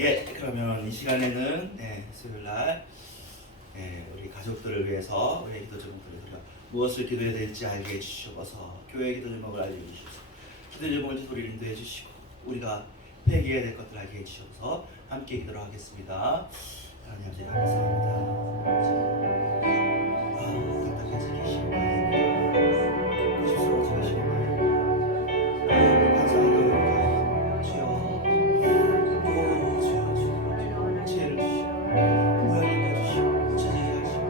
그러면 이 시간에는 수요일날 우리 가족들을 위해서 우리 기도 제목들을 우리가 무엇을 기도해야 될지 알게 해주시옵소서. 교회 기도 제목을 알려주시옵소서. 기도 제목을 우리를 인도해 주시고 우리가 회개해야 될 것들 알게 해주시옵소서. 함께 기도를 하겠습니다. 하나님 아버지 감사합니다. 답답해서 계시고 고집스러워서 계시고 감사합니다. 주여 또 주여 지혜를 주시고 구원을 주시고 지지해 주시고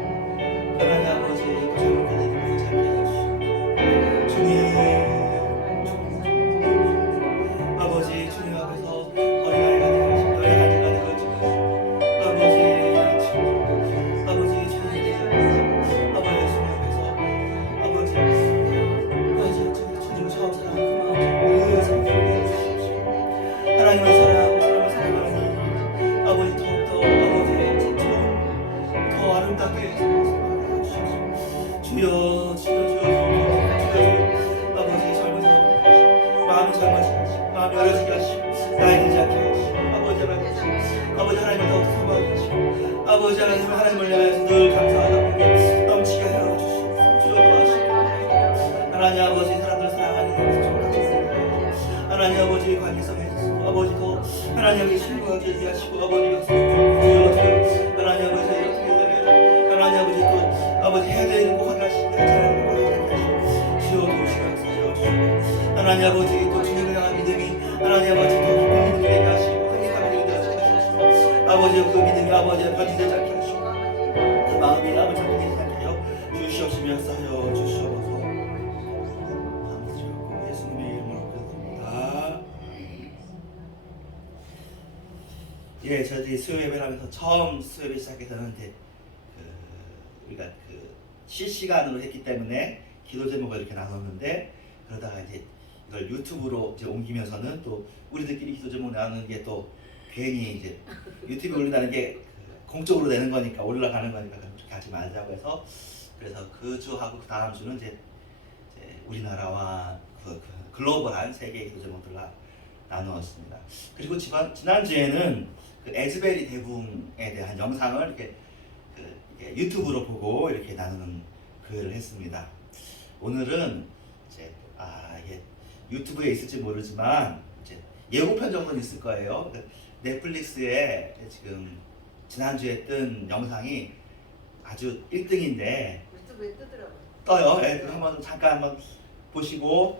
하나님 아버지 잘못된 일을 잡게 하시고 주님 아버지 주님 앞에서 어린아이가 되어주시고 여자아이가 되어주시고 아버지 주님 앞에서 아버지 주님 앞에서 아버지 주님 처음 사랑하는 그 마음 늘 생각해 주십시오. 하나님을 사랑하고 사람을 사랑하는 아버지 더욱더 아버지 더 아름답게 생각해 주십시오. 주여 아버지 젊은 사람 마음이 젊어지게 마음이 어려지게 하시고 나이 들지 않게 하시고 아버지 하나님을 더욱더 소망하게 하시고 아버지 하나님을 위하여서 늘 감사하다 보니 넘치게 하여 주시고 주여 도와주시고 하나님 아버지 사람들 사랑하는 것을 가지고 하나님 아버지 관계성에 있어서 아버지도 하나님의 신부하게 하시고 아버지가 주여 하나님 아버지 어떻게 하나님 아버지 또 아버지 해야 되는 거 하나씩 잘하는 거 하나씩 주여 도우시고 역사하여 주시고 하나님 아버지 또 주님을 향한 믿음이 하나님 아버지 더 깊은 믿음이 되게 하시고 행복한 믿음이 되게 하시고 아버지 그 믿음이 아버지의 변질되지 않게 하시고 그 마음이 아버지 변질되지 않게 하여 주시옵시며 역사하여 주시옵소서. 예수님의 이름으로 기도드립니다. 저희들이 수요 예배를 하면서 처음 수요 예배 시작했었는데 우리가 실시간으로 했기 때문에 기도 제목을 이렇게 나눴는데 그러다가 이제 이걸 유튜브로 이제 옮기면서는 또 우리들끼리 기도 제목 나누는 게 또 괜히 이제 유튜브에 올린다는 게 공적으로 내는 거니까 올라가는 거니까 그렇게 하지 말자고 해서 그래서 그 주하고 그 다음 주는 이제 우리나라와 그 글로벌한 세계의 기도 제목들을 나누었습니다. 그리고 지난주에는 그 에즈베리 대붕에 대한 영상을 이렇게 유튜브로 보고 이렇게 나누는 글을 했습니다. 오늘은 이제 이게 유튜브에 있을지 모르지만 이제 예고편 정도는 있을 거예요. 넷플릭스에 지금 지난주에 뜬 영상이 아주 1등인데 유튜브에 뜨더라고요. 떠요. 잠깐 보시고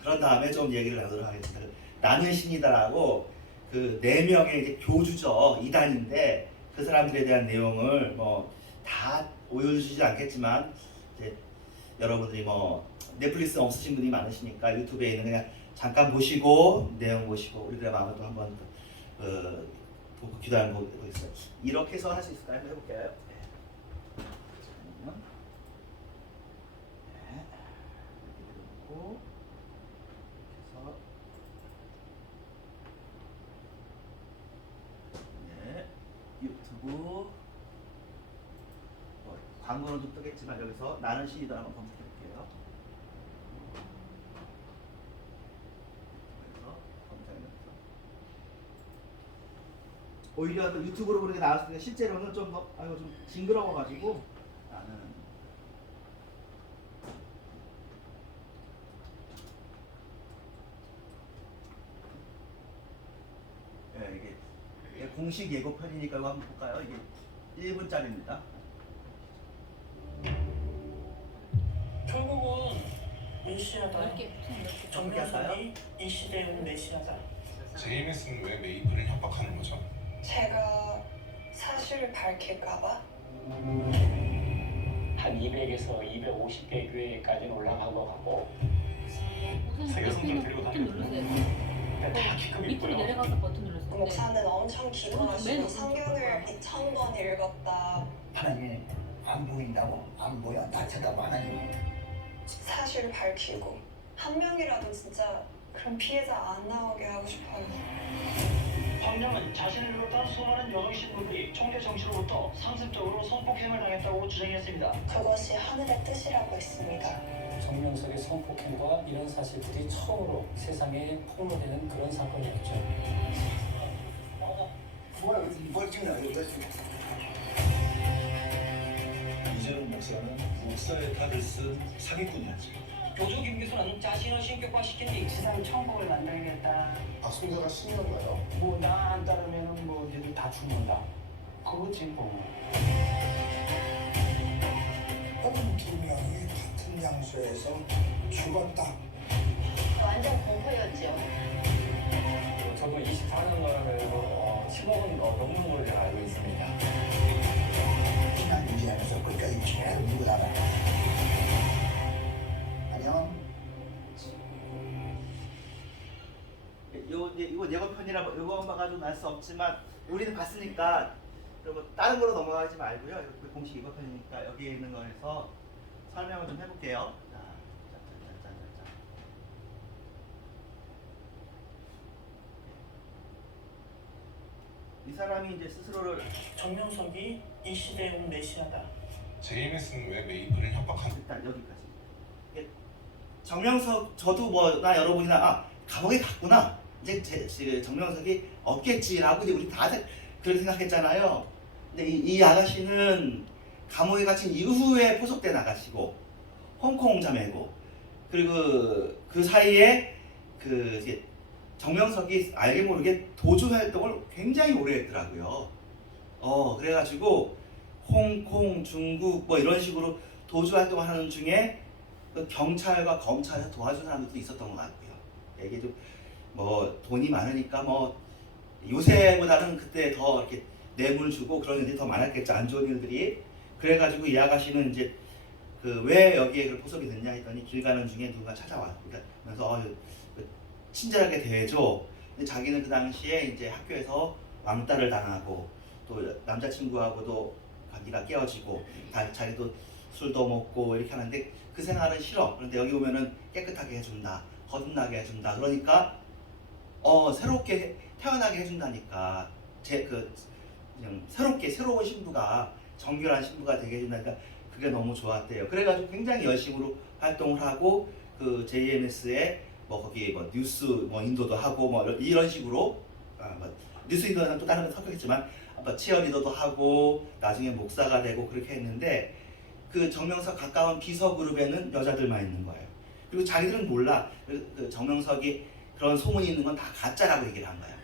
그런 다음에 좀 얘기를 나누도록 하겠습니다. 나는 신이다라고 그 4명의 이제 교주죠. 이단인데 그 사람들에 대한 내용을 다 보여주시지 않겠지만 이제 여러분들이 넷플릭스 없으신 분이 많으시니까 유튜브에 있는 그냥 잠깐 보시고 내용 보시고 우리들의 마음을 또 한번 보고 기도하는 거 있어요. 이렇게 해서 할 수 있을까요? 한번 해볼게요. 유튜브 광고는 좀 뜨겠지만 여기서 나는 신이다 한번 검색해볼게요. 그래서 검색해서 오히려 또 유튜브로 그렇게 나왔을 때 실제로는 좀 징그러워가지고 나는 이게 공식 예고편이니까 이거 한번 볼까요? 이게 1분짜리입니다. 결국은 메시아다. 정리할까요? 이 시대에 온 메시아다. 제임스는 왜 메이플을 협박하는 거죠? 제가 사실을 밝힐까봐? 한 200에서 250개 교회까지는 올라간 것 같고 세계 성전 데리고 다니는 다 기금 밑으로 있고요. 내려가서 버튼 눌렀어요. 목사는 엄청 기도하시고 성경을 2000번 읽었다. 하나님이 안 보인다고? 안 보여. 나 쳐다봐 하나님. 사실을 밝히고 한 명이라도 진짜 그런 피해자 안 나오게 하고 싶어요. 황령은 자신을 비롯한 수많은 여성 신부들이 총대 정치로부터 상습적으로 성폭행을 당했다고 주장했습니다. 그것이 하늘의 뜻이라고 했습니다. 정명석의 성폭행과 이런 사실들이 처음으로 세상에 폭로되는 그런 사건이었죠. 생각을 했습니다. 이재용 목사는 목사의 탈을 쓴 사기꾼이었지. 교주 김기수는 자신을 신격화시킨 뒤 지상 천국을 만들겠다. 박순서가 신이었나요? 뭐 나 안 따르면은 뭐 니들 다 죽는다. 그거지 뭐. 두 명이 같은 장소에서 죽었다. 완전 공포였죠. 저도 24년간을 10억은 넘는 걸로 제가 알고 있습니다. 신앙 유지하면서 끝까지 계속 누구 나가. 아니요. 이거 예고편이라 이거만 가지고 날 수 없지만 우리는 봤으니까 그리고 다른 거로 넘어가지 말고요. 여기 공식 예고편이니까 여기에 있는 거에서 설명을 좀 해볼게요. 자. 이 사람이 이제 스스로를 정명석이 이 시대의 메시아다. JMS는 왜 메이플을 협박하는 일단 여기까지. 이게 정명석 저도 뭐나 여러분이나 감옥에 갔구나. 이제 정명석이 없겠지라고 이제 우리 다들 그렇게 생각했잖아요. 근데 이 아가씨는 감옥에 갇힌 이후에 포섭돼 나가시고 홍콩 자매고 그리고 그 사이에 그 이제 정명석이 알게 모르게 도주 활동을 굉장히 오래 했더라고요. 그래가지고 홍콩, 중국 뭐 이런 식으로 도주 활동을 하는 중에 그 경찰과 검찰에서 도와준 사람들도 있었던 것 같고요. 이게 좀 뭐 돈이 많으니까 뭐 요새보다는 그때 더 이렇게 뇌물 주고 그런 일이 더 많았겠죠. 안 좋은 일들이. 그래가지고 이 아가씨는 이제 그 왜 여기에 그 포섭이 됐냐 했더니 길 가는 중에 누가 찾아와. 그래서 친절하게 대해줘. 근데 자기는 그 당시에 이제 학교에서 왕따를 당하고 또 남자친구하고도 관계가 깨어지고 자기도 술도 먹고 이렇게 하는데 그 생활은 싫어. 그런데 여기 오면은 깨끗하게 해준다. 거듭나게 해준다. 그러니까 새롭게 태어나게 해준다니까 그냥 새로운 신부가 정결한 신부가 되게 해준다니까 그게 너무 좋았대요. 그래가지고 굉장히 열심으로 활동을 하고 그 JMS에 뭐 거기 뭐 뉴스 뭐 인도도 하고 뭐 이런 식으로 뭐 뉴스 인도는 또 다른 거 섞였겠지만 뭐 치어리더도 하고 나중에 목사가 되고 그렇게 했는데 그 정명석 가까운 비서 그룹에는 여자들만 있는 거예요. 그리고 자기들은 몰라. 그 정명석이 그런 소문이 있는 건 다 가짜라고 얘기를 한 거야.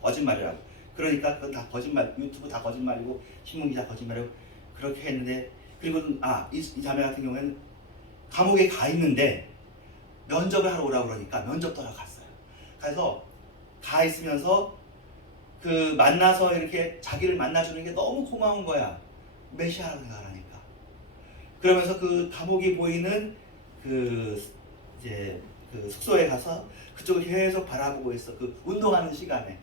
거짓말이라고. 그러니까 그건 다 거짓말. 유튜브 다 거짓말이고 신문기자 거짓말이고 그렇게 했는데 그리고 이 자매 같은 경우에는 감옥에 가 있는데 면접을 하러 오라고 그러니까 면접도 하러 갔어요. 그래서 가 있으면서 그 만나서 이렇게 자기를 만나주는 게 너무 고마운 거야. 메시아라고 생각하니까. 그러면서 그 감옥이 보이는 그 이제 그 숙소에 가서 그쪽을 계속 바라보고 있어. 그 운동하는 시간에.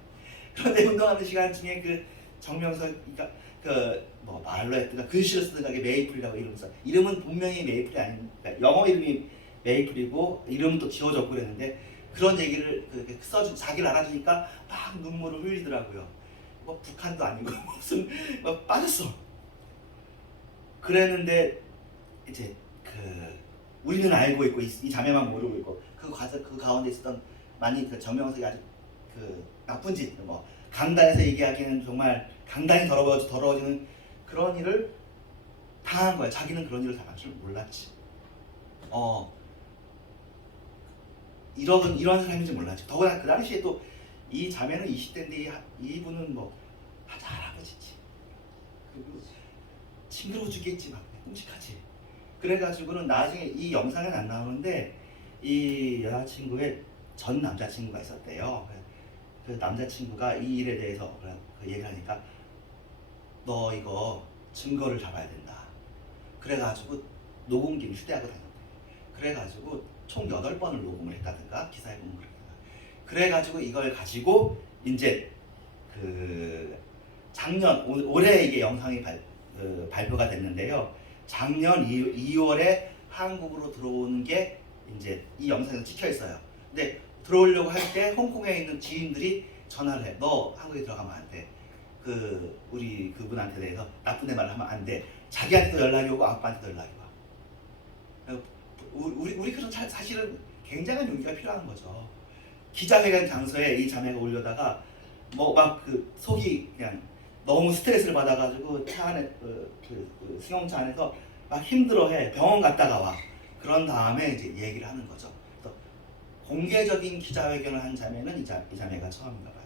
그런데 운동하는 시간 중에 그 정명석이가 그 뭐 말로 했든가 글씨로 쓰든가 이게 메이플이라고 이러면서 이름은 분명히 메이플이 아니니까 영어 이름이 메이플이고 이름은 또 지워졌고 그랬는데 그런 얘기를 그렇게 자기를 알아주니까 막 눈물을 흘리더라고요. 뭐 북한도 아니고 무슨 막 빠졌어. 그랬는데 이제 우리는 알고 있고 이 자매만 모르고 있고 그 가운데 있었던 많이 그 정명석이 아주 그 나쁜 짓 뭐 강단에서 얘기하기에는 정말 강단이 더러워지는 그런 일을 당한 거야. 자기는 그런 일을 당할 줄 몰랐지. 이런 사람인지 몰랐지. 더구나 그 당시에 또 이 자매는 20대인데 이분은 뭐 할아버지지. 그리고 징그러워 죽겠지 막 끔찍하지. 그래가지고는 나중에 이 영상은 안 나오는데 이 여자친구의 전 남자친구가 있었대요. 그 남자친구가 이 일에 대해서 그 얘기를 하니까 너 이거 증거를 잡아야 된다. 그래가지고 녹음기를 휴대하고 다녔대. 그래가지고 총 8번을 녹음을 했다든가 기사에 보면 그랬다. 그래가지고 이걸 가지고 이제 그 작년 올해 이게 영상이 발표가 됐는데요. 작년 2월에 한국으로 들어오는 게 이제 이 영상에서 찍혀 있어요. 근데 들어오려고 할 때 홍콩에 있는 지인들이 전화를 해. 너 한국에 들어가면 안 돼. 우리 그분한테 대해서 나쁜 데 말을 하면 안 돼. 자기한테도 연락이 오고 아빠한테도 연락이 와. 우리 그런 사실은 굉장한 용기가 필요한 거죠. 기자회견 장소에 이 자매가 올려다가 뭐 막 그 속이 그냥 너무 스트레스를 받아가지고 차 안에 그 승용차 안에서 막 힘들어해. 병원 갔다가 와. 그런 다음에 이제 얘기를 하는 거죠. 그래서 공개적인 기자회견을 한 자매는 이 자매가 처음인가 봐요.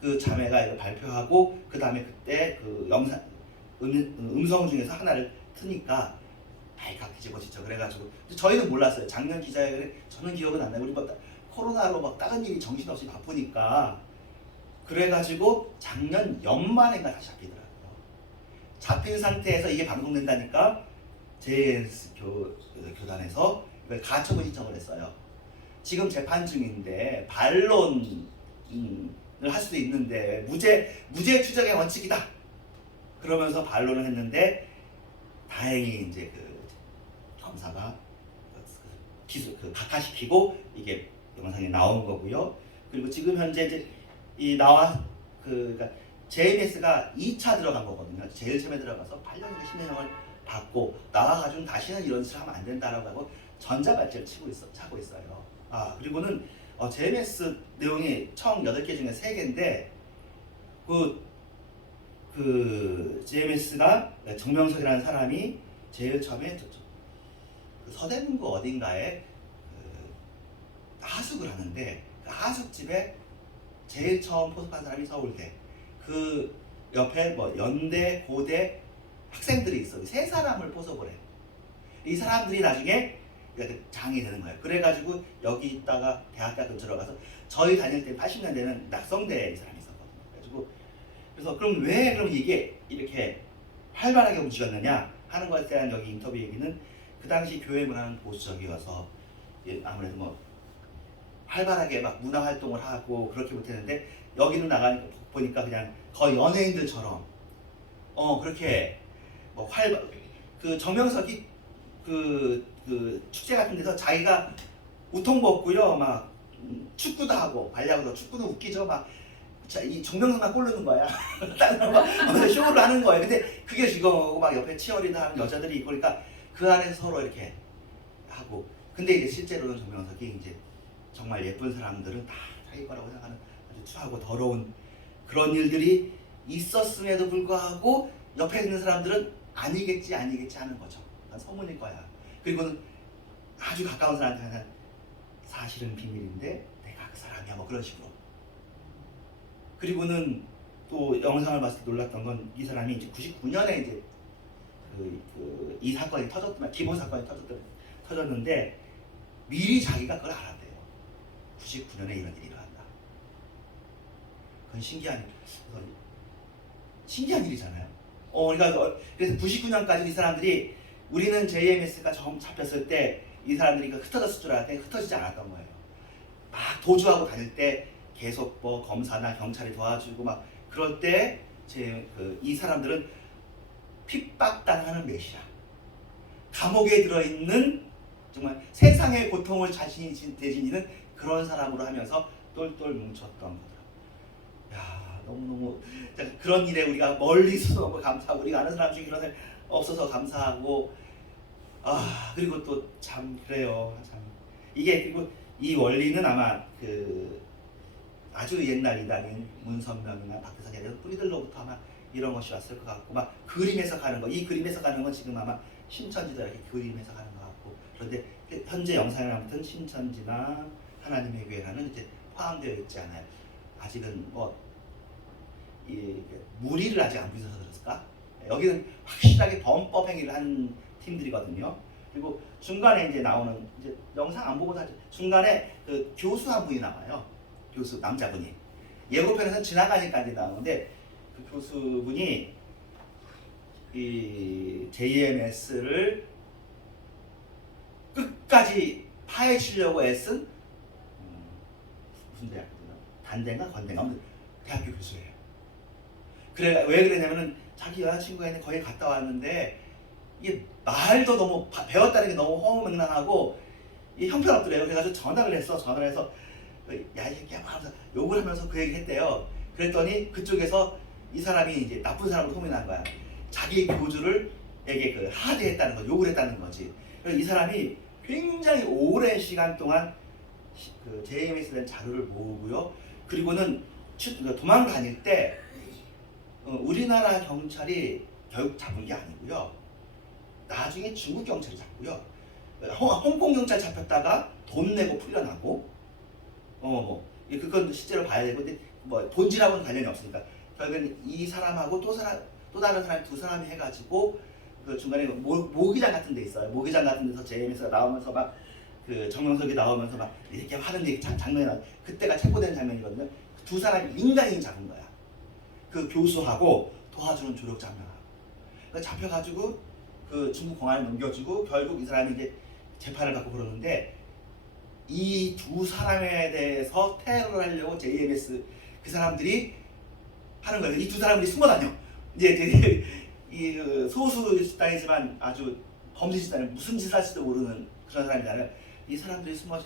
그 자매가 이거 발표하고 그 다음에 그때 그 영상 음성 중에서 하나를 트니까 발칵 뒤집어지죠. 그래가지고 저희는 몰랐어요. 작년 기자회견에 저는 기억은 안 나요. 우리 뭐 코로나로 막 다른 일이 정신없이 바쁘니까 그래가지고 작년 연말인가 다시 잡히더라고요. 잡힌 상태에서 이게 방송된다니까 JS 교단에서 이걸 가처분 신청을 했어요. 지금 재판 중인데 반론을 할 수도 있는데 무죄 추정의 원칙이다. 그러면서 반론을 했는데 다행히 이제 그 검사가 각하시키고 이게 영상이 나온 거고요. 그리고 지금 현재 이제 그러니까 JMS가 2차 들어간 거거든요. 제일 처음에 들어가서 8년인가 10년형을 받고 나와가지고 다시는 이런 짓을 하면 안 된다라고 하고 전자발찌를 차고 있어요. 그리고는 JMS 내용이 총 8개 중에 3개인데 그 JMS가 정명석이라는 사람이 제일 처음에 그 서대문구 어딘가에 하숙을 하는데 그 하숙집에 제일 처음 포섭한 사람이 서울대. 그 옆에 뭐 연대, 고대 학생들이 있어. 3사람을 포섭을 해. 이 사람들이 나중에 장이 되는 거예요. 그래가지고 여기 있다가 대학교 들어가서 저희 다닐 때 80년대는 낙성대에 이 사람이 있었거든요. 그래서 그럼 이게 이렇게 활발하게 움직였느냐 하는 것에 대한 여기 인터뷰 얘기는 그 당시 교회 문화는 보수적이어서 아무래도 뭐 활발하게 막 문화 활동을 하고 그렇게 못했는데 여기는 나가니까 보니까 그냥 거의 연예인들처럼 그렇게 뭐 그 정명석이 그 축제 같은 데서 자기가 우통 벗고요 막 축구도 하고 발야구도 축구는 웃기죠 막 이 정명석만 꼴르는 거야. 다른 사람 막 쇼를 하는 거예요. 근데 그게 즐거워하고 막 옆에 치어리더 하는 여자들이 있고 그러니까 그 안에서 서로 이렇게 하고 근데 이제 실제로는 정명석이 이제 정말 예쁜 사람들은 다 자기 거라고 생각하는 아주 추하고 더러운 그런 일들이 있었음에도 불구하고 옆에 있는 사람들은 아니겠지 하는 거죠. 난 소문일 거야. 그리고는 아주 가까운 사람한테는 사실은 비밀인데 내가 그 사람이야 뭐 그런 식으로. 그리고는 또 영상을 봤을 때 놀랐던 건 이 사람이 이제 99년에 이제 이 사건이 터졌지만 기본 사건이 터졌는데 미리 자기가 그걸 알았대요. 99년에 이런 일이 일어난다. 그건 신기한 일이잖아요. 그러니까 그래서 99년까지 이 사람들이 우리는 JMS가 처음 잡혔을 때 이 사람들이 흩어졌을 줄 알았는데 흩어지지 않았던 거예요. 막 도주하고 다닐 때 계속 뭐 검사나 경찰이 도와주고 막 그럴 때 이 사람들은 핍박당하는 메시아, 감옥에 들어있는 정말 세상의 고통을 자신이 대신이는 그런 사람으로 하면서 똘똘 뭉쳤던 거더라고요. 야 너무너무 그런 일에 우리가 멀리서 너무 감사하고 우리가 아는 사람 중에 그런 일 없어서 감사하고 그리고 또 참 그래요. 참 이게 그리고 이 원리는 아마 아주 옛날 이단인 문선명이나 박대사에 대한 뿌리들로부터 아마 이런 것이 왔을 것 같고 막 그림 해석하는 거, 이 그림 해석하는 건 지금 아마 신천지도 이렇게 그림 해석하는 것 같고 그런데 현재 영상에 아무튼 신천지나 하나님의 교회라는 이제 포함되어 있지 않아요. 아직은 이 무리를 아직 안 부셔서 그랬을까? 여기는 확실하게 범법 행위를 한 팀들이거든요. 그리고 중간에 이제 나오는 이제 영상 안 보고 사실 중간에 그 교수 한 분이 나와요. 교수 남자분이 예고편에서는 지나가니까 이제 나오는데 그 교수분이 이 JMS를 끝까지 파헤치려고 애쓴 무슨 대학교나 단대인가 건대인가 대학교 교수예요. 그래 왜 그러냐면은 자기 여자친구가 있는데 거기 갔다 왔는데 이게 말도 너무 배웠다는 게 너무 허무맹랑하고 이 형편없더래요. 그래가지고 전화를 해서 야 이 새끼야 하면서 욕을 하면서 그 얘기 했대요. 그랬더니 그쪽에서 이 사람이 이제 나쁜 사람으로 소문난 거야. 자기 교주를 에게 하대했다는 거, 욕을 했다는 거지. 그래서 이 사람이 굉장히 오랜 시간 동안 JMS에 대한 자료를 모으고요. 그리고는 도망 다닐 때 우리나라 경찰이 결국 잡은 게 아니고요. 나중에 중국 경찰이 잡고요. 홍콩 경찰 잡혔다가 돈 내고 풀려나고, 그건 실제로 봐야 되고, 근데 뭐 본질하고는 관련이 없으니까 결국엔 이 사람하고 또 다른 사람 두 사람이 해가지고 그 중간에 모기장 같은 데 있어요. 모기장 같은 데서 JMS가 나오면서 막 그 정명석이 나오면서 막 이렇게 하는 얘기 장면이 나. 그때가 체포된 장면이거든요. 두 사람이 민간인이 잡은 거야. 그 교수하고 도와주는 조력 장면하고. 그러니까 잡혀가지고 그 중국 공안에 넘겨주고 결국 이 사람이 이제 재판을 받고 그러는데 이 두 사람에 대해서 테러를 하려고 JMS 그 사람들이 하는 거예요. 이 두 사람들이 숨어 다녀. 이제 이 소수 집단이지만 아주 범죄 집단을 무슨 짓을 할지도 모르는 그런 사람이잖아요. 이 사람들이 숨어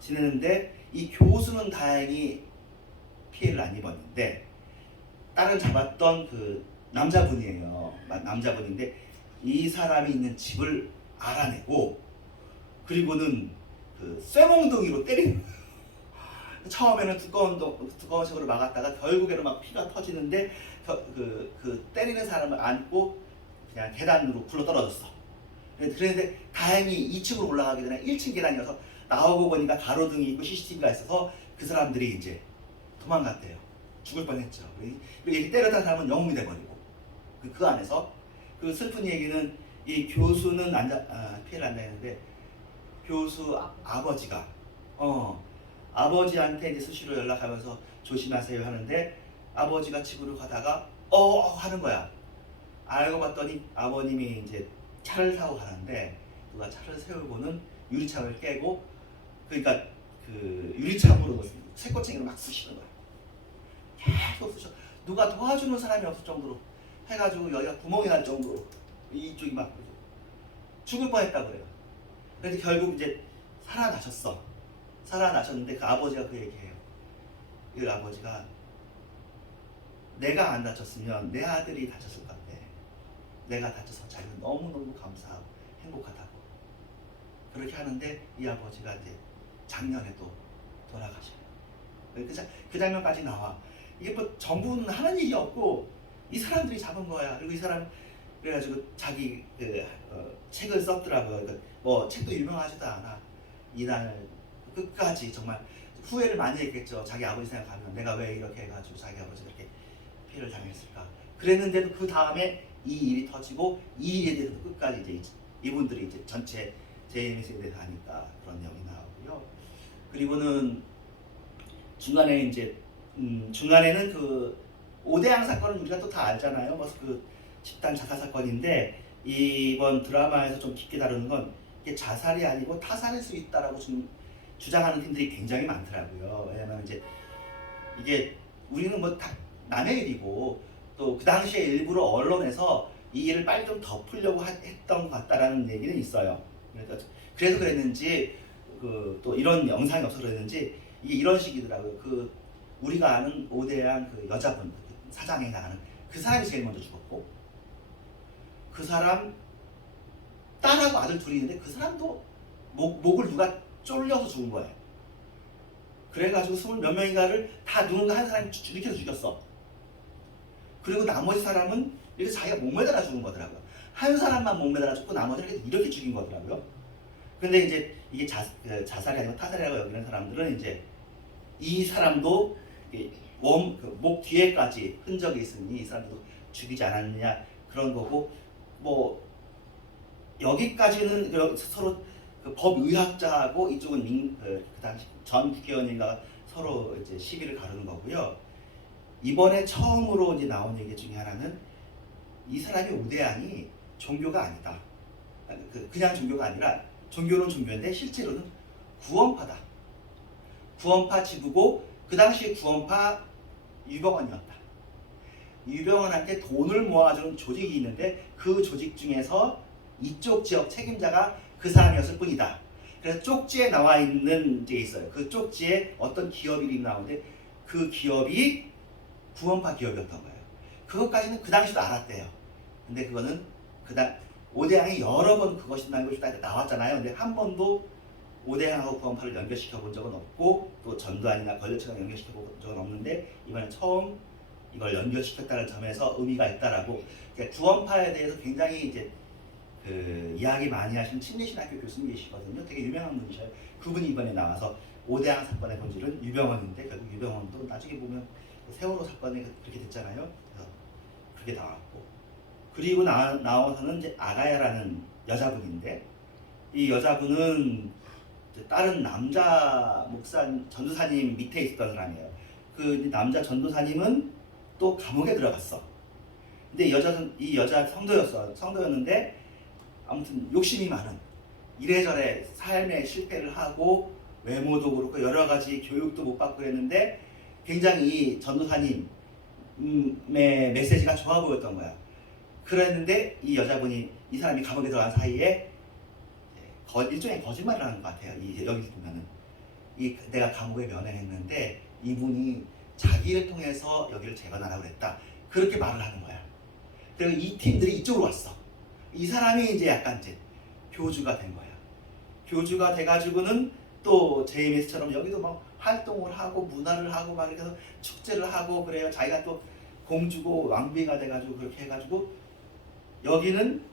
지내는데 이 교수는 다행히 피해를 안 입었는데 다른 잡았던 그 남자분이에요. 남자분인데 이 사람이 있는 집을 알아내고 그리고는 그 쇠몽둥이로 때리는 거예요. 처음에는 두꺼운 책으로 막았다가 결국에는 막 피가 터지는데 그 때리는 사람을 안고 그냥 계단으로 굴러 떨어졌어. 그런데 다행히 2층으로 올라가기 전에 1층 계단이어서 나오고 보니까 가로등이 있고 CCTV가 있어서 그 사람들이 이제 도망갔대요. 죽을 뻔했죠. 그리고 이렇게 때렸던 사람은 영웅이 돼버리고 그 안에서 그 슬픈 얘기는 이 교수는 피해를 안 당했는데 교수 아버지가 아버지한테 이제 수시로 연락하면서 조심하세요 하는데 아버지가 집으로 가다가 하는 거야. 알고 봤더니 아버님이 이제 차를 타고 가는데 누가 차를 세우고는 유리창을 깨고 그러니까 그 유리창으로 새꼬챙이로 막 쑤시는 거야. 계속 쑤셔. 누가 도와주는 사람이 없을 정도로 해가지고 여기가 구멍이 날 정도로 이쪽이 막 죽을 뻔했다고 그래요. 그래서 결국 이제 살아나셨는데 그 아버지가 그 얘기해요. 그 아버지가 내가 안 다쳤으면 내 아들이 다쳤을 건데 내가 다쳐서 자기는 너무너무 감사하고 행복하다고 그렇게 하는데 이 아버지가 이제 작년에 또 돌아가셔요. 그 장면까지 나와. 이게 뭐 정부는 하는 일이 없고 이 사람들이 잡은 거야. 그리고 이 사람 그래가지고 자기 책을 썼더라고요. 뭐 책도 유명하지도 않아. 이날 끝까지 정말 후회를 많이 했겠죠. 자기 아버지 생각하면 내가 왜 이렇게 해가지고 자기 아버지가 이렇게 피해를 당했을까. 그랬는데도 그 다음에 이 일이 터지고 이 일에 대해서 끝까지 이제 이분들이 이제 전체 JMS에 대해서 하니까 그런 내용이 나오고요. 그리고는 중간에 이제 중간에는 그 오대양 사건은 우리가 또 다 알잖아요. 뭐 그 집단 자살 사건인데 이번 드라마에서 좀 깊게 다루는 건 이게 자살이 아니고 타살일 수 있다라고 지금 주장하는 팀들이 굉장히 많더라고요. 왜냐면 이제 이게 우리는 뭐 다 남의 일이고 또 그 당시에 일부러 언론에서 이 일을 빨리 좀 덮으려고 했던 것 같다라는 얘기는 있어요. 그래서 그랬는지 또 이런 영상이 없어서 그랬는지 이게 이런 식이더라고요. 그 우리가 아는 오대양 그 여자분 사장에 나가는 그 사람이 제일 먼저 죽었고 그 사람 딸하고 아들 둘이 있는데 그 사람도 목을 누가 쫄려서 죽은 거예요. 그래가지고 20몇 명인가를 다 누군가 한 사람이 이렇게 해서 죽였어. 그리고 나머지 사람은 이렇게 자기가 목 매달아 죽은 거더라고요. 한 사람만 목 매달아 죽고 나머지는 이렇게 죽인 거더라고요. 근데 이제 이게 자살이 아니고 타살이라고 여기는 사람들은 이제 이 사람도 목 뒤에까지 흔적이 있으니 이 사람도 죽이지 않았느냐 그런 거고 뭐 여기까지는 서로 그 법의학자하고 이쪽은 그 당시 전 국회의원인가 서로 이제 시비를 가르는 거고요. 이번에 처음으로 이제 나온 얘기 중에 하나는 이 사람이 오대양이 종교가 아니다. 그냥 종교가 아니라 종교는 종교인데 실제로는 구원파다. 구원파 지부고 그 당시에 구원파 유병원이었다. 유병원한테 돈을 모아주는 조직이 있는데 그 조직 중에서 이쪽 지역 책임자가 그 사람이었을 뿐이다. 그래서 쪽지에 나와 있는 게 있어요. 그 쪽지에 어떤 기업 이름이 나오는데 그 기업이 구원파 기업이었던 거예요. 그것까지는 그 당시도 알았대요. 근데 그거는 오대양이 여러 번 그것이라는 것이 나왔잖아요. 근데 한 번도 오대양하고 구원파를 연결시켜 본 적은 없고 또 전두환이나 권력처럼 연결시켜 본 적은 없는데 이번에 처음 이걸 연결시켰다는 점에서 의미가 있다라고. 그러니까 구원파에 대해서 굉장히 이제 그 이야기 많이 하시는 침례신학교 교수님이시거든요. 되게 유명한 분이셔요. 그분이 이번에 나와서 오대양 사건의 본질은 유병원인데 결국 유병원도 나중에 보면 세월호 사건이 그렇게 됐잖아요. 그래서 그게 나왔고, 그리고 나와서는 이제 아가야라는 여자분인데, 이 여자분은 이제 다른 남자 전도사님 밑에 있었던 사람이에요. 그 남자 전도사님은 또 감옥에 들어갔어. 근데 이 여자 성도였는데 아무튼 욕심이 많은, 이래저래 삶의 실패를 하고 외모도 그렇고 여러 가지 교육도 못 받고 그랬는데 굉장히 이 전도사님의 메시지가 좋아 보였던 거야. 그랬는데 이 여자분이, 이 사람이 감옥에 들어간 사이에 일종의 거짓말을 하는 것 같아요. 여기 보면은 내가 감옥에 면회했는데 이분이 자기를 통해서 여기를 재건하라고 그랬다. 그렇게 말을 하는 거야. 그리고 이 팀들이 이쪽으로 왔어. 이 사람이 이제 약간 이제 교주가 된 거야. 교주가 돼가지고는 또 JMS처럼 여기도 막 활동을 하고 문화를 하고 막 이렇게 해서 축제를 하고 그래요. 자기가 또 공주고 왕비가 돼가지고 그렇게 해가지고 여기는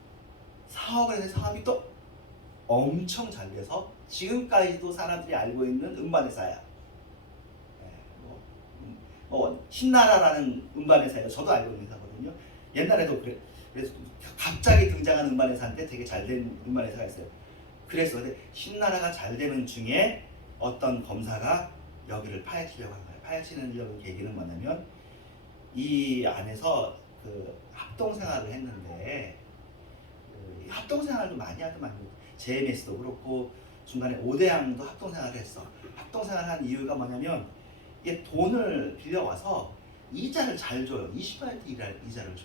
사업을 했는데 사업이 또 엄청 잘 돼서 지금까지도 사람들이 알고 있는 음반회사야. 신나라라는 음반회사예요. 저도 알고 있는 회사거든요. 옛날에도 그래서 갑자기 등장한 음반회사인데 되게 잘 된 음반회사가 있어요. 그래서 근데 신나라가 잘 되는 중에 어떤 검사가 여기를 파헤치려고 한 거예요. 파헤치는 계기는 뭐냐면 이 안에서 그 합동생활을 했는데 합동생활도 많이 하더만요. JMS도 그렇고 중간에 오대양도 합동생활을 했어. 합동생활을 한 이유가 뭐냐면 이게 돈을 빌려와서 이자를 잘 줘요. 20% 이자를 줘.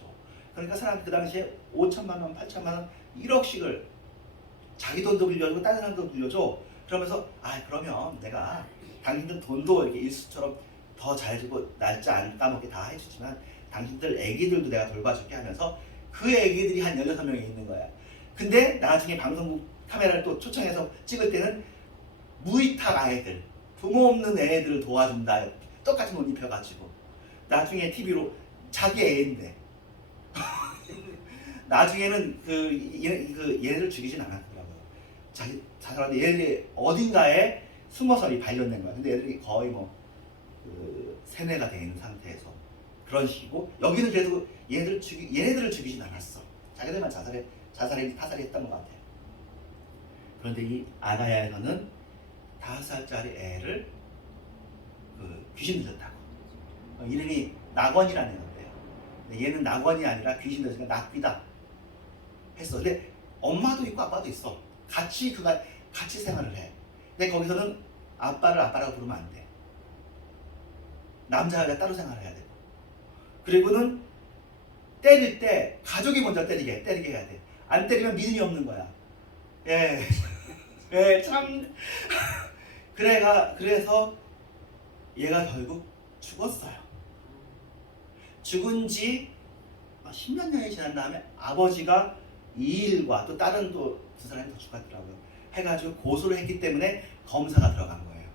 그러니까 사람들 그 당시에 5천만 원, 8천만 원, 1억씩을 자기 돈도 빌려주고 다른 사람도 빌려줘. 그러면서 그러면 내가 당신들 돈도 이렇게 일수처럼 더 잘 주고 날짜 안 까먹게 다 해주지만 당신들 애기들도 내가 돌봐줄게 하면서 그 애기들이 한 16명이 있는 거야. 근데 나중에 방송국 카메라를 또 초청해서 찍을 때는 무위탁 아이들, 부모 없는 애들을 도와준다. 똑같은 옷 입혀가지고 나중에 TV로 자기 애인데 나중에는 얘네들 죽이진 않았더라고요. 자기한테 얘네들이 어딘가에 숨어서 발견된 거야. 근데 얘들이 거의 세뇌가 돼 있는 상태에서 그런 식이고, 여기는 그래도 얘네들을 죽이진 않았어. 자기들만 타살이 했던 것 같아요. 그런데 이 아가야에서는 5살짜리 애를 귀신 들렸다고. 이름이 낙원이라는 애인데요. 얘는 낙원이 아니라 귀신 들렸으니까 낙귀다 했어. 근데 엄마도 있고 아빠도 있어. 같이 생활을 해. 근데 거기서는 아빠를 아빠라고 부르면 안 돼. 남자 여자 따로 생활해야 되고. 그리고는 때릴 때 가족이 먼저 때리게 해야 돼. 안 때리면 믿음이 없는 거야. 참. 그래서 얘가 결국 죽었어요. 죽은 지 10몇 년이 지난 다음에 아버지가 이 일과 또 다른 또 두 사람이 더 죽었더라고요. 해가지고 고소를 했기 때문에 검사가 들어간 거예요.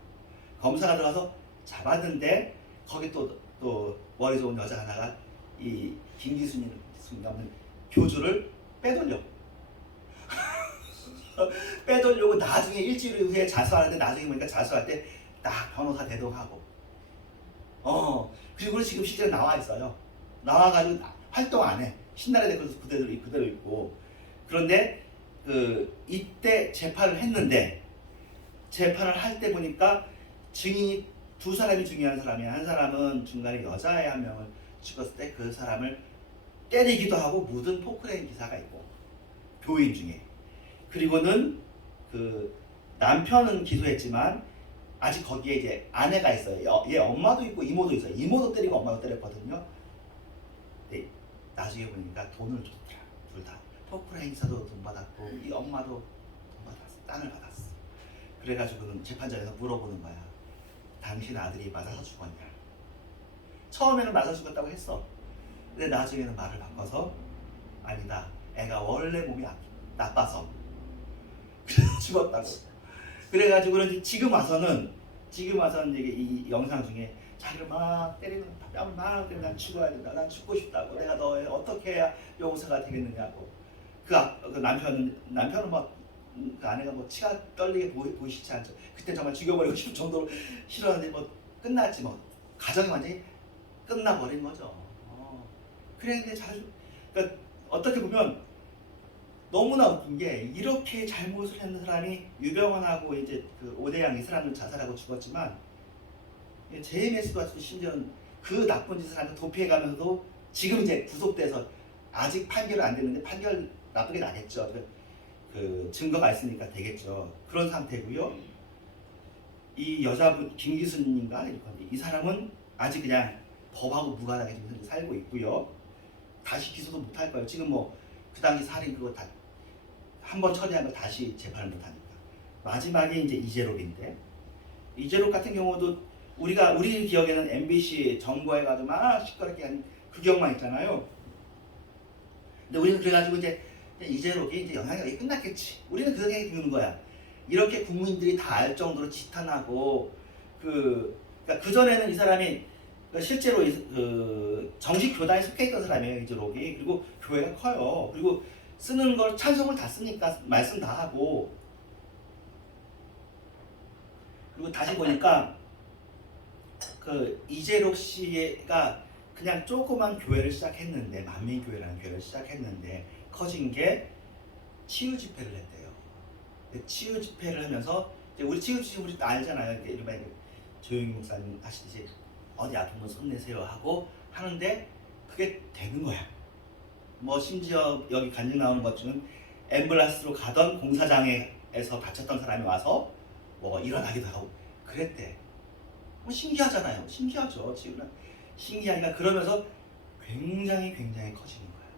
검사가 들어가서 잡았는데 거기 또 머리 좋은 여자 하나가 이 김기순이라는 교주를 빼돌려고 나중에 일주일 후에 자수하는데 나중에 보니까 자수할 때 딱 변호사 대동하고 그리고 지금 실제로 나와 있어요. 나와가지고 활동 안 해. 신나라에 대해서 그대로 있고. 그런데 이때 재판을 했는데 재판을 할 때 보니까 증인이 두 사람이 중요한 사람이야. 한 사람은 중간에 여자애 한 명을 죽었을 때 그 사람을 때리기도 하고 묻은 포크레인 기사가 있고, 교인 중에. 그리고는 남편은 기소했지만 아직 거기에 이제 아내가 있어요. 얘 엄마도 있고 이모도 있어요. 이모도 때리고 엄마도 때렸거든요. 근데 나중에 보니까 돈을 줬더라. 둘 다. 포크레인 기사도 돈 받았고 이 엄마도 돈 받았어. 땅을 받았어. 그래가지고는 재판장에서 물어보는 거야. 당신 아들이 맞아서 죽었냐? 처음에는 맞아 죽었다고 했어. 근데 나중에는 말을 바꿔서 아니다. 애가 원래 몸이 나빠서 그래서 죽었다고. 그래가지고는 지금 와서는 이게 이 영상 중에 자기를 막 때리는 뺨을 막 때리는 난 죽어야 된다. 난 죽고 싶다고. 내가 너에 어떻게 해야 용서가 되겠느냐고. 그 남편은 그 아내가 뭐 치가 떨리게 보이시지 않죠. 그때 정말 죽여버리고 싶을 정도로 싫었는데 뭐 끝났지 뭐 가정이 완전히 끝나버린 거죠. 그랬는데 그러니까 어떻게 보면 너무나 웃긴 게 이렇게 잘못을 했는 사람이 유병헌하고 이제 그 오대양 이 사람은 자살하고 죽었지만 JMS도 같은 심지어는 그 나쁜 짓을 하면서 도피해가면서도 지금 이제 구속돼서 아직 판결은 안 됐는데 판결 나쁘게 나겠죠. 그 증거가 있으니까 되겠죠. 그런 상태고요. 이 여자분 김기순인가 이 사람은 아직 그냥 법하고 무관하게 지금 살고 있고요. 다시 기소도 못 할 거예요. 지금 뭐 그 당시 살인 그거 다 한 번 처리한 거 다시 재판을 못 하니까. 마지막에 이제 이재록인데 이재록 같은 경우도 우리 기억에는 MBC 정보해가지고 막 시끄럽게 한 그 기억만 있잖아요. 근데 우리는 그래가지고 이제 이재록이 이제 영향력이 끝났겠지. 우리는 그 생각이 드는 거야. 이렇게 국민들이 다 알 정도로 지탄하고 그러니까 그 전에는 이 사람이 실제로 그 정식 교단에 속해 있던 사람이에요, 이재록이. 그리고 교회가 커요. 그리고 쓰는 걸 찬송을 다 쓰니까 말씀 다 하고. 그리고 다시 보니까 그 이재록 씨가 그냥 조그만 교회를 시작했는데 만민교회라는 교회를 시작했는데 커진 게 치유 집회를 했대요. 치유 집회를 하면서 우리 치유 집회 우리 알잖아요. 이른바 조용히 목사님 하시듯이 어디 아픈 분 손내세요 하고 하는데 그게 되는 거야. 뭐 심지어 여기 간증 나오는 것 중은 앰뷸런스로 가던 공사장에서 다쳤던 사람이 와서 뭐 일어나기도 하고 그랬대. 뭐 신기하잖아요. 신기하죠. 지금은 신기하니까 그러면서 굉장히 커지는 거야.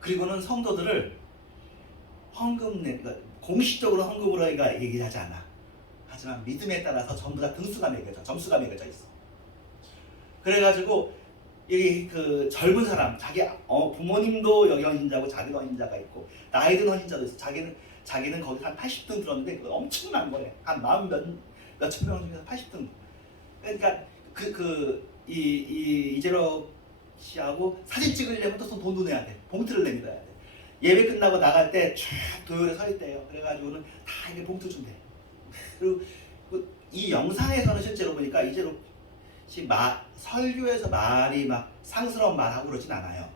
그리고는 성도들을 그러니까 공식적으로 헌금으로 얘기하지 않아. 하지만 믿음에 따라서 전부 다 점수가 매겨져 있어. 그래가지고 여기 그 젊은 사람, 자기 부모님도 여기 헌신자고 자기도 헌신자가 있고 나이 든 헌신자도 있어. 자기는 거기 한 80등 들었는데 그거 엄청난 거래. 한 몇천 명 중에서 80등. 그러니까 이재록 씨하고 사진 찍으려면 또 돈도 내야 돼. 봉투를 내밀어야 돼. 예배 끝나고 나갈 때 쫙 도열에 서 있대요. 그래가지고는 다 이게 봉투 준대. 그리고 이 영상에서는 실제로 보니까 이재록 씨 설교에서 말이 막 상스러운 말하고 그러진 않아요.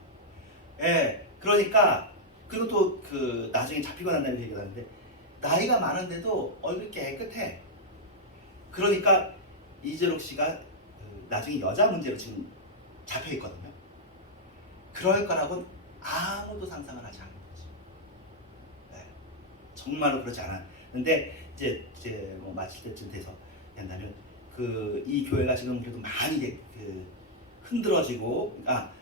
예, 그러니까 그리고 또 그 나중에 잡히고 난 다음에 얘기를 하는데 나이가 많은데도 얼굴이 깨끗해. 그러니까 이재록 씨가 나중에 여자 문제로 지금 잡혀 있거든요. 그럴 거라고는 아무도 상상을 하지 않는 거지. 네, 정말로 그렇지 않았는데 이제 뭐 마칠 때쯤 돼서 된다면 이 교회가 지금 그래도 많이 흔들어지고 그러니까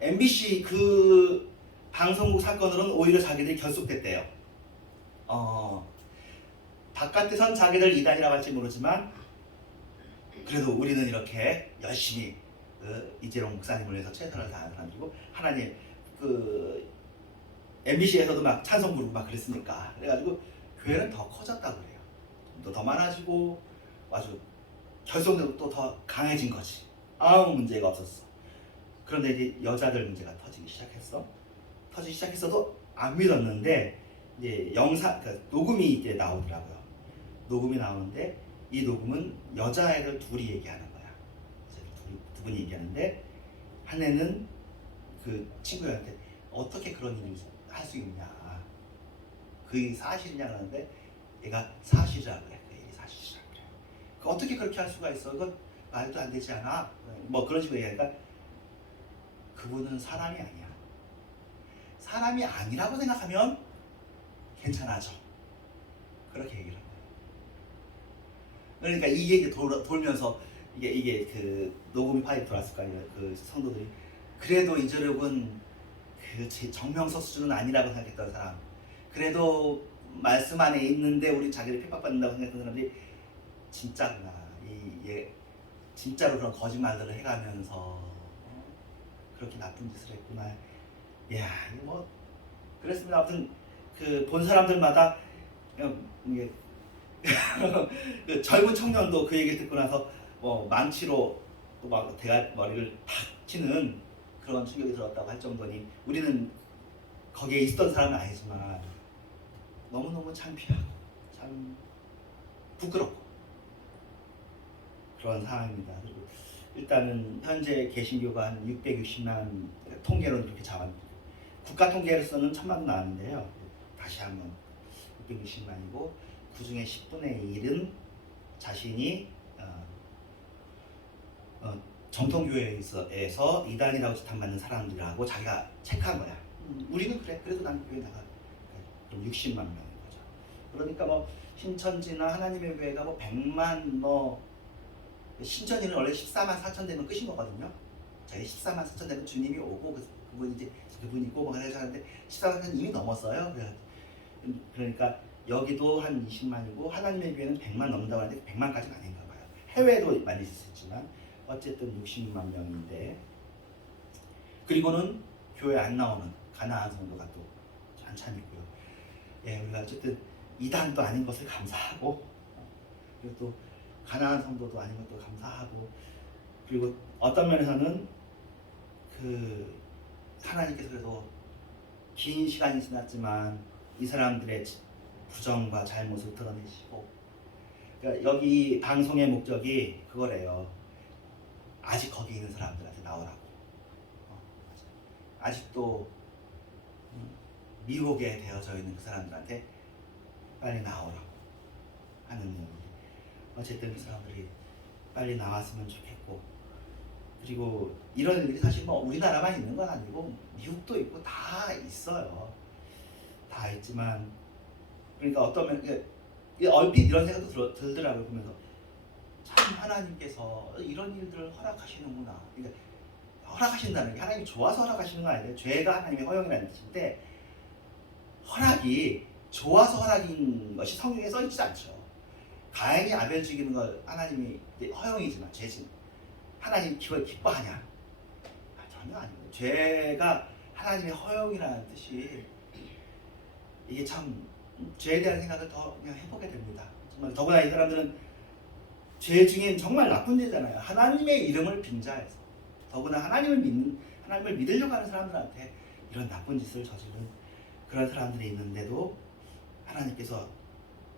MBC 그 방송국 사건으로는 오히려 자기들이 결속됐대요. 바깥에선 자기들 이단이라고 할지 모르지만 그래도 우리는 이렇게 열심히 이재록 목사님을 위해서 최선을 다하는 사람이고 하나님 MBC에서도 막 찬송 부르고 막 그랬으니까 그래가지고 교회는 더 커졌다고 그래요. 더 많아지고 아주 결속력도 또 더 강해진 거지. 아무 문제가 없었어. 그런데 이제 여자들 문제가 터지기 시작했어도 안 믿었는데 이제 그러니까 녹음이 이제 나오더라고요. 녹음이 나오는데 이 녹음은 여자애들 둘이 얘기하는 거야. 두 분이 얘기하는데 한 애는 그 친구한테 어떻게 그런 일을 할 수 있냐. 그게 사실이냐 그러는데 얘가 사실이라고 그래. 그게 사실이라고 그래. 어떻게 그렇게 할 수가 있어? 이거 말도 안 되지 않아? 뭐 그런 식으로 얘기하니까 그분은 사람이 아니야. 사람이 아니라고 생각하면 괜찮아져. 그렇게 얘기를 합니다. 그러니까 이게 이제 돌면서 이게 그 녹음이 파일이 돌았을 거 아니에요. 그 성도들이 그래도 이재록은 그 정명석 수준은 아니라고 생각했던 사람. 그래도 말씀 안에 있는데 우리 자기를 핍박받는다고 생각했던 사람들이 진짜구나. 이게 진짜로 그런 거짓말들을 해가면서 그렇게 나쁜 짓을 했구나. 야, 이거 뭐 그랬습니다. 아무튼 그 본 사람들마다 이게 그 젊은 청년도 그 얘기를 듣고 나서 뭐 망치로 또 막 머리를 팍 치는 그런 충격이 들었다고 할 정도니 우리는 거기에 있었던 사람은 아니지만 너무너무 창피하고 참 부끄럽고 그런 상황입니다. 그리고 일단은 현재 개신교가 한 660만 통계로는 그렇게 잡았는데 국가 통계로서는 1000만 나왔는데요. 다시 한번 660만이고 그 중에 10분의 1은 자신이 정통교회에서 이단이라고 지탄받는 사람들하고 자기가 체크한 거야. 우리는 그래. 그래도 난 교회 나가. 그럼 60만 명인 거죠. 그러니까 뭐 신천지나 하나님의 교회가 뭐 100만 뭐 신천지는 원래 14만 4천 되면 끝인 거거든요. 저희 14만 4천 되면 주님이 오고 그분이 있고 뭐 그래서 하는데 14만 4천 이미 넘었어요. 그러니까 여기도 한 20만이고 하나님의 교회는 100만 넘는다고 하는데 100만까지는 아닌가 봐요. 해외도 많이 있었지만 어쨌든 60만 명인데 그리고는 교회 안 나오는 가나안 성도가 또 한참 있고요. 예, 우리가 어쨌든 이단도 아닌 것을 감사하고 그리고 또 가나안 성도도 아닌 것도 감사하고 그리고 어떤 면에서는 그 하나님께서 그래도 긴 시간이 지났지만 이 사람들의 부정과 잘못을 드러내시고 그러니까 여기 방송의 목적이 그거래요. 아직 거기 있는 사람들한테 나오라고 아직도 미혹에 되어져 있는 그 사람들한테 빨리 나오라고 하는 내용인데 어쨌든 그 사람들이 빨리 나왔으면 좋겠고 그리고 이런 일이 사실 뭐 우리나라만 있는 건 아니고 미국도 있고 다 있어요. 다 있지만 그러니까 어떤 면 얼핏 이런 생각도 들더라고요. 보면서 참 하나님께서 이런 일들을 허락하시는구나. 그러니까 허락하신다는 게 하나님이 좋아서 허락하시는 건 아니에요. 죄가 하나님의 허용이라는 뜻인데 허락이 좋아서 허락인 것이 성경에 써있지 않죠. 가인이 아벨 죽이는 걸 하나님이 허용이지만 죄는 하나님이 기뻐하냐? 전혀 아니에요. 죄가 하나님의 허용이라는 뜻이 이게 참 죄에 대한 생각을 더 그냥 해보게 됩니다. 정말 더구나 이 사람들은 죄 중엔 정말 나쁜 죄잖아요. 하나님의 이름을 빙자해서 더구나 하나님을 믿으려고 하는 사람들한테 이런 나쁜 짓을 저지른 그런 사람들이 있는데도 하나님께서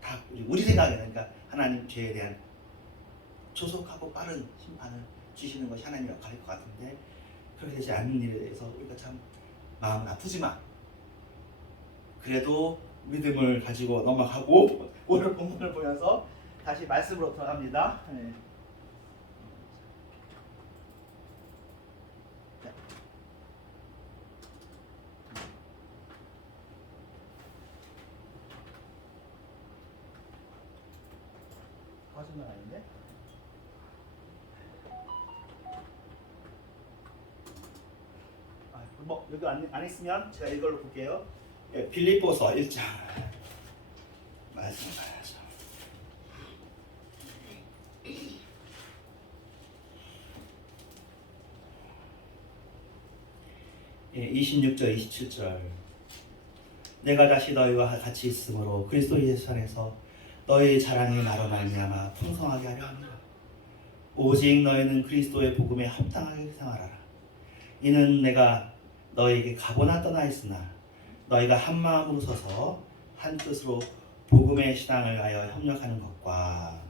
다 우리 생각에는 그러니까 하나님 죄에 대한 조속하고 빠른 심판을 주시는 것이 하나님의 역할일 것 같은데 그렇게 되지 않는 일에 대해서 우리가 참 마음은 아프지만 그래도 믿음을 가지고 넘어가고 오늘 본문을 보면서 다시 말씀으로 들어갑니다. 네. 거짓말 아닌데? 뭐 여기 안 있으면 제가 이걸로 볼게요. 예, 빌립보서 1장 말씀 봐야죠. 예, 26절 27절 내가 다시 너희와 같이 있으므로 그리스도 예수 안에서 너희 자랑이 나로 말미암아 풍성하게 하려 합니다. 오직 너희는 그리스도의 복음에 합당하게 생활하라. 이는 내가 너희에게 가보나 떠나 있으나 너희가 한 마음으로 서서 한 뜻으로 복음의 신앙을 위하여 협력하는 것과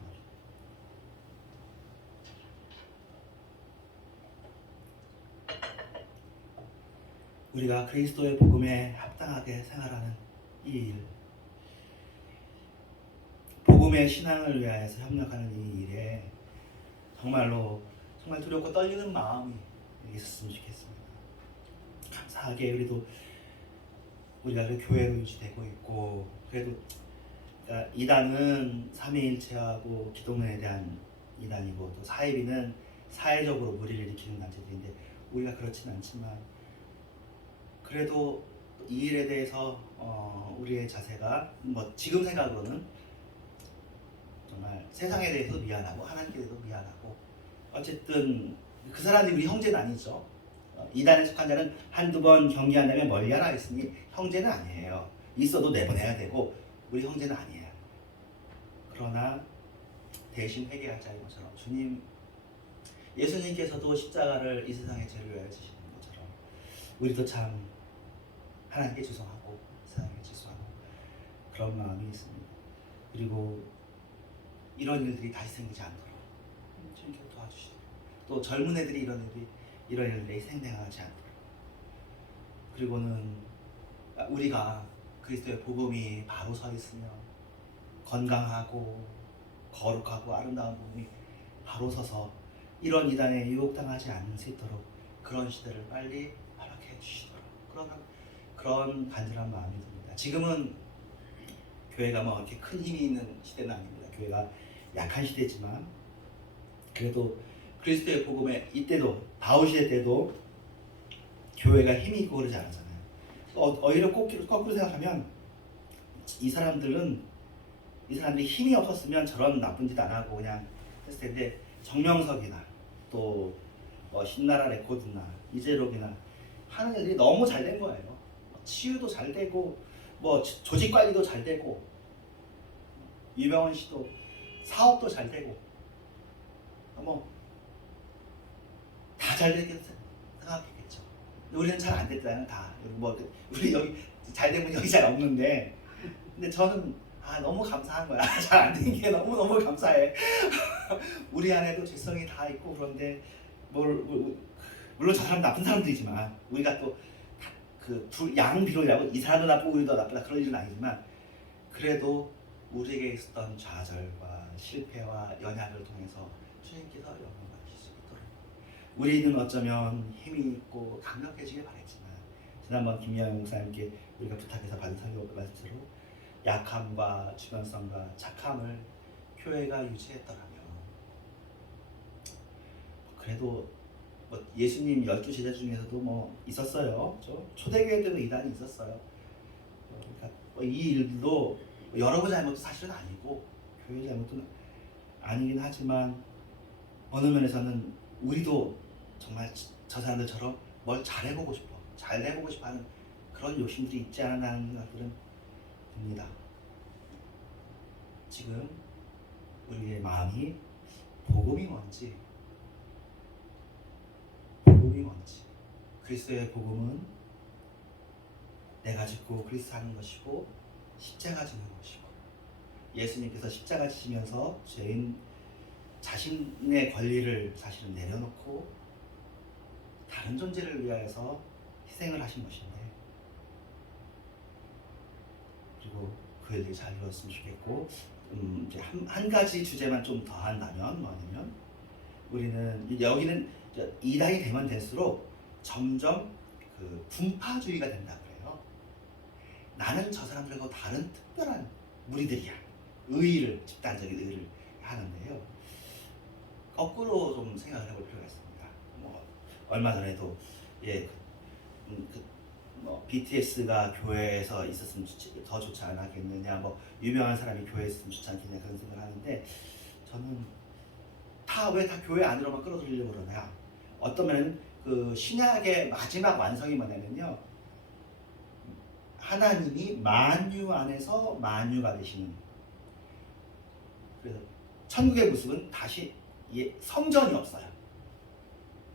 우리가 그리스도의 복음에 합당하게 생활하는 이 일, 복음의 신앙을 위하여서 협력하는 이 일에 정말로 정말 두렵고 떨리는 마음이 있었으면 좋겠습니다. 감사하게 그래도 우리가 그 교회로 유지되고 있고 그래도 그러니까 이단은 삼위일체하고 기독론에 대한 이단이고 또 사이비는 사회적으로 무리를 일으키는 단체들인데 우리가 그렇진 않지만 그래도 이 일에 대해서 우리의 자세가 뭐 지금 생각으로는 정말 세상에 대해서 미안하고 하나님께 대해서 미안하고 어쨌든 그 사람들이 우리 형제는 아니죠. 이단에 속한 자는 한두 번 경계한 다음에 멀리하라 했으니 형제는 아니에요. 있어도 내보내야 되고 우리 형제는 아니에요. 그러나 대신 회개할 자인 것처럼 주님 예수님께서도 십자가를 이 세상의 죄를 위하여 지시는 것처럼 우리도 참 하나님께 죄송하고 세상에 죄송하고 그런 마음이 있습니다. 그리고 이런 일들이 다시 생기지 않도록 주님께서 도와주시고 또 젊은 애들이 이런 일들이 생겨나지 않도록 그리고는 우리가 그리스도의 복음이 바로 서 있으며 건강하고 거룩하고 아름다운 복음이 바로 서서 이런 이단에 유혹당하지 않을 수 있도록 그런 시대를 빨리 허락해 주시도록 그런 간절한 마음이 듭니다. 지금은 교회가 뭐 이렇게 큰 힘이 있는 시대는 아닙니다. 교회가 약한 시대지만 그래도 그리스도의 복음에 이때도 바울 시대 때도 교회가 힘이 있고 그러지 않았잖아요. 오히려 거꾸로 생각하면 이 사람들이 힘이 없었으면 저런 나쁜 짓 안 하고 그냥 했을 텐데 정명석이나 또 신나라 레코드나 이재록이나 하는 애들이 너무 잘 된 거예요. 치유도 잘 되고 조직 관리도 잘 되고 유명원 씨도 사업도 잘 되고 다 잘 되겠죠. 생각했겠죠. 우리는 잘 안 됐다는 다 우리 여기 잘 된 분이 여기 잘 없는데 근데 저는 너무 감사한 거야. 잘 안 된 게 너무 감사해. 우리 안에도 죄성이 다 있고 그런데 물론 저 사람 나쁜 사람들이지만 우리가 또 그 양비론이라고 이 사람도 나쁘고 우리도 나쁘다 그런 일은 아니지만 그래도 우리에게 있었던 좌절과 실패와 연약을 통해서 주님께서 영광 받으실 수 있도록 우리는 어쩌면 힘이 있고 강력해지길 바랬지만 지난번 김미영 목사님께 우리가 부탁해서 받은 설교 말씀으로 약함과 주변성과 착함을 교회가 유지했더라면 그래도 예수님 12제자 중에서도 있었어요. 초대교회 때도 이단이 있었어요. 그러니까 이 일도 여러분 잘못도 사실은 아니고 교회 잘못도 아니긴 하지만 어느 면에서는 우리도 정말 저 사람들처럼 뭘 잘해보고 싶어 잘해보고 싶어하는 그런 욕심들이 있지 않나 하는 생각들은 듭니다. 지금 우리의 마음이 복음이 뭔지 그리스도의 복음은 내가 짓고 그리스도 하는 것이고 십자가 지는 것이고 예수님께서 십자가 지시면서 죄인 자신의 권리를 사실은 내려놓고 다른 존재를 위하여서 희생을 하신 것인데 그리고 그 일들이 잘 이루었으면 좋겠고 이제 한 가지 주제만 좀 더 한다면 뭐냐면 우리는 여기는 이단이 되면 될수록 점점 그 분파주의가 된다 그래요. 나는 저 사람들하고 다른 특별한 무리들이야. 집단적인 의의를 하는데요. 거꾸로 좀 생각을 해볼 필요가 있습니다. 얼마 전에도 BTS가 교회에서 있었으면 더 좋지 않았겠느냐, 유명한 사람이 교회에 있으면 좋지 않겠냐 그런 생각을 하는데 저는 왜 다 교회 안으로만 끌어들이려고 그러냐. 어떤 면은 그 신약의 마지막 완성이 뭐냐면요. 하나님이 만유 안에서 만유가 되시는. 그래서 천국의 모습은 다시 성전이 없어요.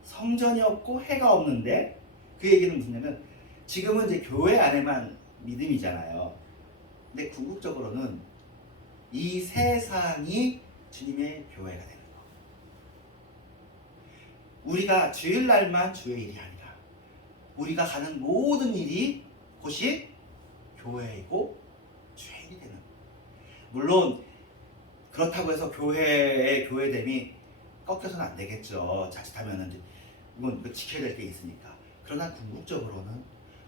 성전이 없고 해가 없는데 그 얘기는 무슨냐면 지금은 이제 교회 안에만 믿음이잖아요. 근데 궁극적으로는 이 세상이 주님의 교회가 되는 거. 우리가 주일날만 주의 일이 아니라 우리가 가는 모든 곳이 교회이고 주의 일이 되는 거. 물론 그렇다고 해서 교회의 교회됨이 꺾여서는 안 되겠죠. 자칫하면은 이건 지켜야 될 게 있으니까. 그러나 궁극적으로는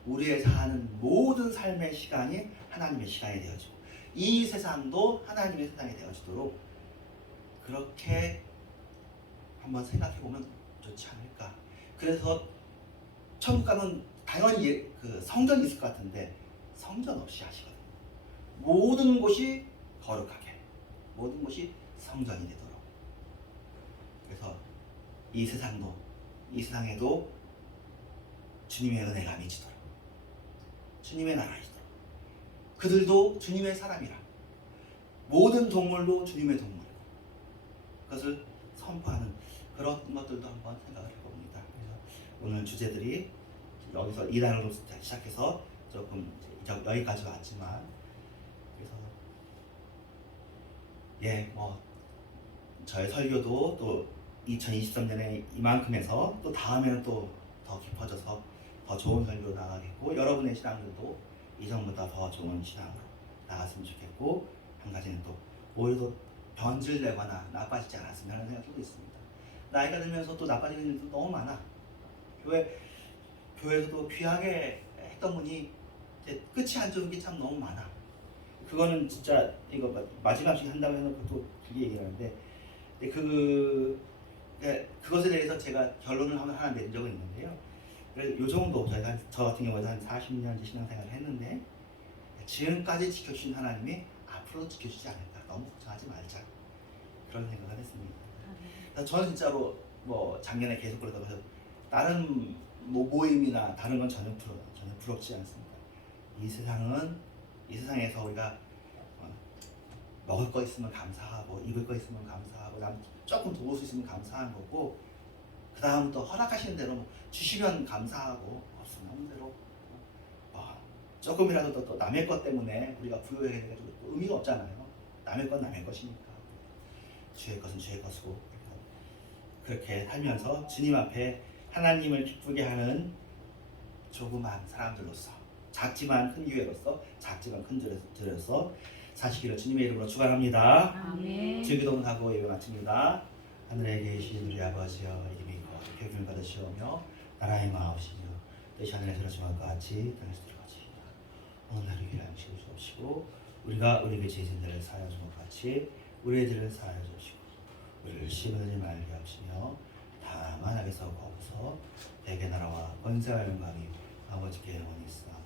우리의 사는 모든 삶의 시간이 하나님의 시간이 되어지고 이 세상도 하나님의 세상이 되어지도록 그렇게 한번 생각해 보면 좋지 않을까. 그래서 천국 가면 당연히 그 성전이 있을 것 같은데 성전 없이 하시거든요. 모든 곳이 거룩하게, 모든 곳이 성전이 되도록. 그래서 이 세상에도 주님의 은혜가 미치도록, 주님의 나라이도록, 그들도 주님의 사람이라, 모든 동물도 주님의 동물이고, 그것을 선포하는 그런 것들도 한번 생각을 해봅니다. 그래서 오늘 주제들이 여기서 2단으로 시작해서 조금 여기까지 왔지만, 그래서 뭐 저의 설교도 또 2023년에 이만큼 해서 또 다음에는 또 더 깊어져서 더 좋은 설교로 나가겠고, 여러분의 신앙들도 이전보다 더 좋은 신앙으로 나갔으면 좋겠고, 한 가지는 또 오히려 더 변질되거나 나빠지지 않았으면 하는 생각도 있습니다. 나이가 들면서 또 나빠지는 일도 너무 많아. 교회에서도 귀하게 했던 분이 이제 끝이 안 좋은 게 참 너무 많아. 그거는 진짜 이거 마지막씩 한다고 해놓고 또 그게 얘기를 하는데, 그것에 대해서 제가 결론을 하나 내린 적은 있는데요. 그래서 요 정도 저 같은 경우에도 한 40년 신앙생활을 했는데, 지금까지 지켜주신 하나님이 앞으로 지켜주지 않을까, 너무 걱정하지 말자, 그런 생각을 했습니다. 그래서 저는 진짜로 뭐 작년에 계속 그러다가 다른 모임이나 다른 건 전혀 부럽지 않습니다. 이 세상에서 우리가 먹을 거 있으면 감사하고, 입을 거 있으면 감사하고, 남 조금 도울 수 있으면 감사한 거고, 그 다음 또 허락하시는 대로 주시면 감사하고, 없으면 없는 대로 조금이라도 또 남의 것 때문에 우리가 부여하게 돼가지고 의미가 없잖아요. 남의 건 남의 것이니까, 주의 것은 주의 것이고, 그렇게 살면서 주님 앞에 하나님을 기쁘게 하는 조그만 사람들로서, 작지만 큰 교회로서, 작지만 큰 교회로서 사시기를 주님의 이름으로 축원합니다. 아멘. 주기도문 하고 예배 마칩니다. 하늘에 계신 우리 아버지여, 이름이 거룩히 여김을 받으시오며 나라의 마옵시며 뜻이 하늘에서 이루어진 것 같이 땅에서 이루어지이다. 오늘 하루 일한 음식을 주옵시고, 우리가 우리에게 죄진 자를 사하여 준 것 같이 우리의 죄를 사하여 주옵시고, 우리를 시험에 들지 말게 하시며 다만 악에서 거부서 대개 나라와 권세와 영광이 아버지께 영원히 있으나